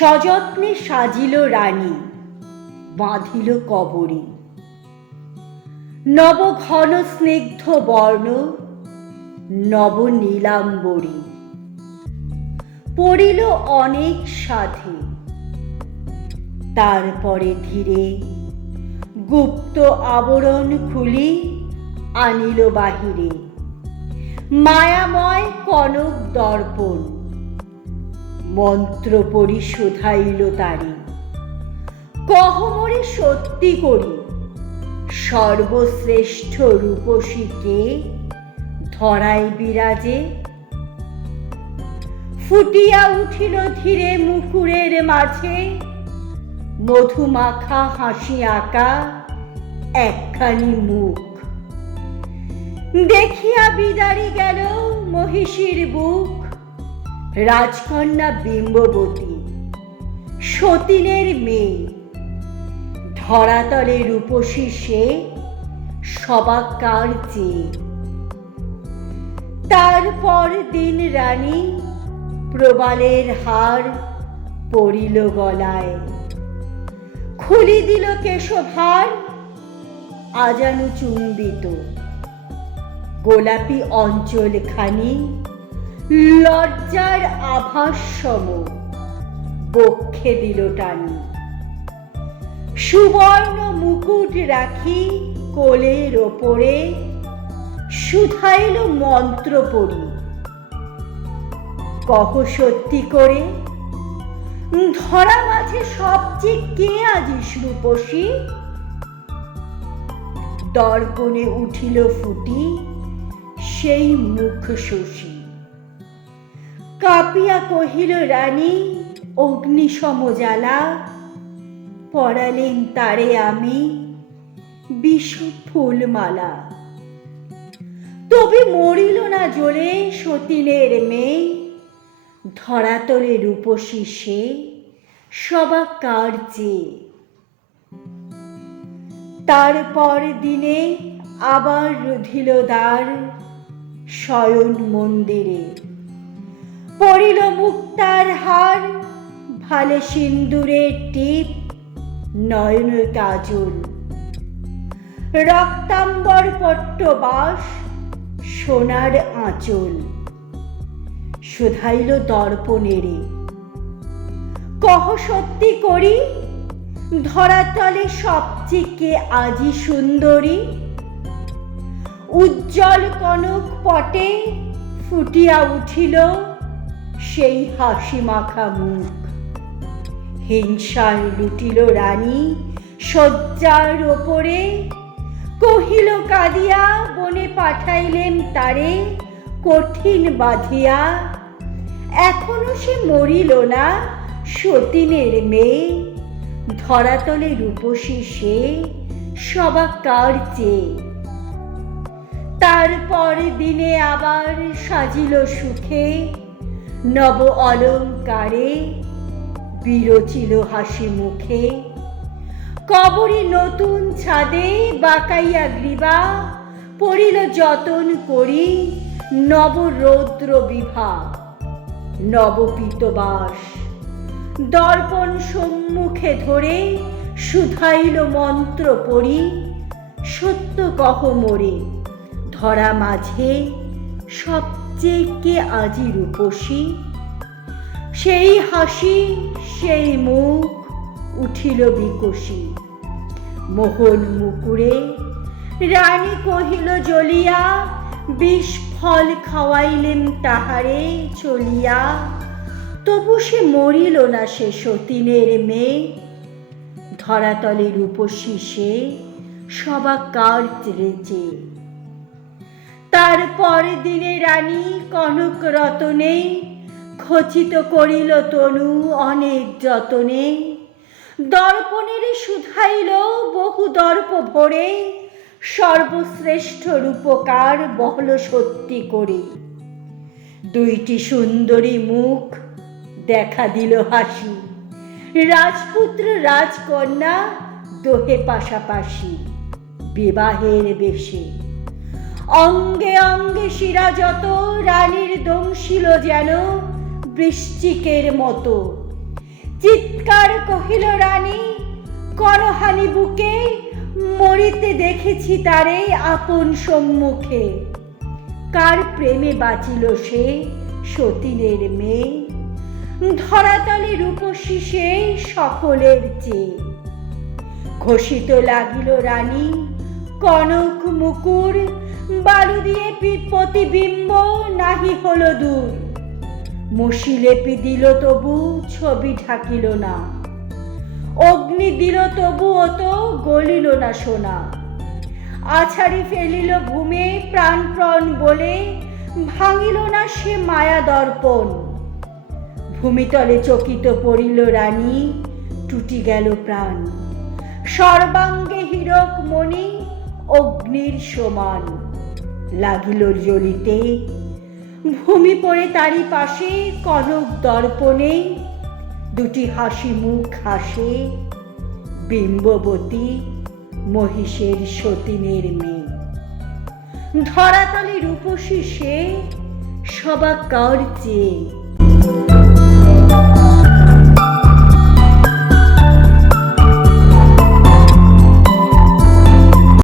সযত্নে সাজিল রানী, বাঁধিল কবরী। নব ঘন স্নিগ্ধ বর্ণ, নব নীলাম্বরী। পড়িল অনেক সাধে, তারপরে ধীরে গুপ্ত আবরণ খুলি আনিল বাহিরে। মায়াময় কনক দর্পণ, মন্ত্র পড়ি শুধাইল তারে। কহমরে সত্যি করি, সর্বশ্রেষ্ঠ রূপসী কে ধরায় বিরাজে। ফুটিয়া উঠিল ধীরে মুকুরের মাঝে, মধুমাখা হাসি আঁকা একখানি মুখ। দেখিয়া বিদারি গেল মহিষীর বুক, রাজকন্যা বিম্ববতী, সতীনের মেয়ে। ধরাতলে রূপসী সে, সবাকার চেয়ে। তারপর দিন রানী প্রবালের হার পরিল গলায়, খুলি দিল কেশভার আজানু চুম্বিত। গোলাপি অঞ্চল খানি লজ্জার আভাস সম বক্ষে দিল টানি। সুবর্ণ মুকুট রাখি কোলের ওপরে, শুধাইল মন্ত্র পড়ি। কহ সত্যি করে, ধরা মাঝে সবচেয়ে কে আজিস রূপসী? দর্পণে উঠিল ফুটি সেই মুখ শশী। কাঁপিয়া কহিল রানী অগ্নি সমজ্বালা, পরালেন তারে আমি বিষ ফুলমালা। তবে মরিল না জ্বলে সতীনের মেয়ে, ধরাতলে রূপসী সে, সবাকার চেয়ে। তারপর দিনে আবার রুধিল দ্বার শয়ন মন্দিরে। পড়িল মুক্তার হার, ভালে সিন্দুরের টিপ, নয়ন কাজল। রক্তাম্বর পট্টবাস, সোনার আঁচল। শুধাইল দর্পণেরে, কহ সত্যি করি, ধরাতলে সবচেয়ে কে আজি সুন্দরী? উজ্জ্বল কনক পটে ফুটিয়া উঠিল সেই হাসি মাখা মুখ। হিংসায় লুটিল রানী শয্যার ওপরে, কহিল কাঁদিয়া বনে পাঠাইলেন তারে কঠিন বাঁধিয়া। এখনো সে মরিল না সতীনের মেয়ে, ধরাতলে রূপসী সে, সবাকার চেয়ে। তারপর দিনে আবার সাজিল সুখে, নব অলঙ্কারে বিরচিল হাসি মুখে। কবরী নতুন ছাদে বাঁকাইয়া গ্রীবা, পড়িল যতন করি নব রৌদ্র বিভা। নব পীতবাস দর্পণ সম্মুখে ধরে, শুধাইল মন্ত্র পড়ি। সত্য কহ মোরে, ধরা মাঝে সবচেয়ে কে আজি রূপসী? সেই হাসি সেই মুখ উঠিল বিকশী। মোহন মুকুরে রানী কহিল জ্বলিয়া, বিষ ফল খাওয়াইলেন তাহারে চলিয়া। তবু সে মরিল না সে সতীনের মেয়ে, ধরাতলে রূপসী সে, সবাকার চেয়ে। তারপর দিনে রানী কনক রতনে, খচিত করিল তনু অনেক যতনে। দর্পণের শুধাইল বহু দর্প ভরে, সর্বশ্রেষ্ঠ রূপকার বহল সত্যি করে। দুইটি সুন্দরী মুখ দেখা দিল হাসি, রাজপুত্র রাজকন্যা দোহে পাশাপাশি বিবাহের বেশে। অঙ্গে অঙ্গে শিরা যত রানীর দংশিল যেন বৃশ্চিকের মতো। চিৎকার কহিল রানী, করহানি বুকে, মরিতে দেখেছি তারে আপন সম্মুখে। কার প্রেমে বাঁচিল সে সতীনের মেয়ে, ধরাতলে রূপসী সে সকলের চেয়ে। ঘোষিত লাগিল রানী কনক মুকুর, বালু দিয়ে প্রতিবিম্ব নাহি হলো দূর। মসি লেপি দিল তবু ছবি ঢাকিল না, অগ্নি দিল তবুও তো গলিল না সোনা। আছাড়ি ফেলিল ভূমে প্রাণপণ বলে, ভাঙিল না সে মায়া দর্পণ। ভূমিতলে চকিত পড়িল রানী, টুটি গেল প্রাণ। সর্বাঙ্গে হীরক মণি অগ্নির সমান, লাগিল জ্বলিতে। ভূমি পড়ে তারি পাশে কনক দর্পণে, দুটি হাসি মুখ হাসে বিম্ববতী মহিষের সতীনের মেয়ে। ধরাতলে রূপসী সে সবা কার চেয়ে।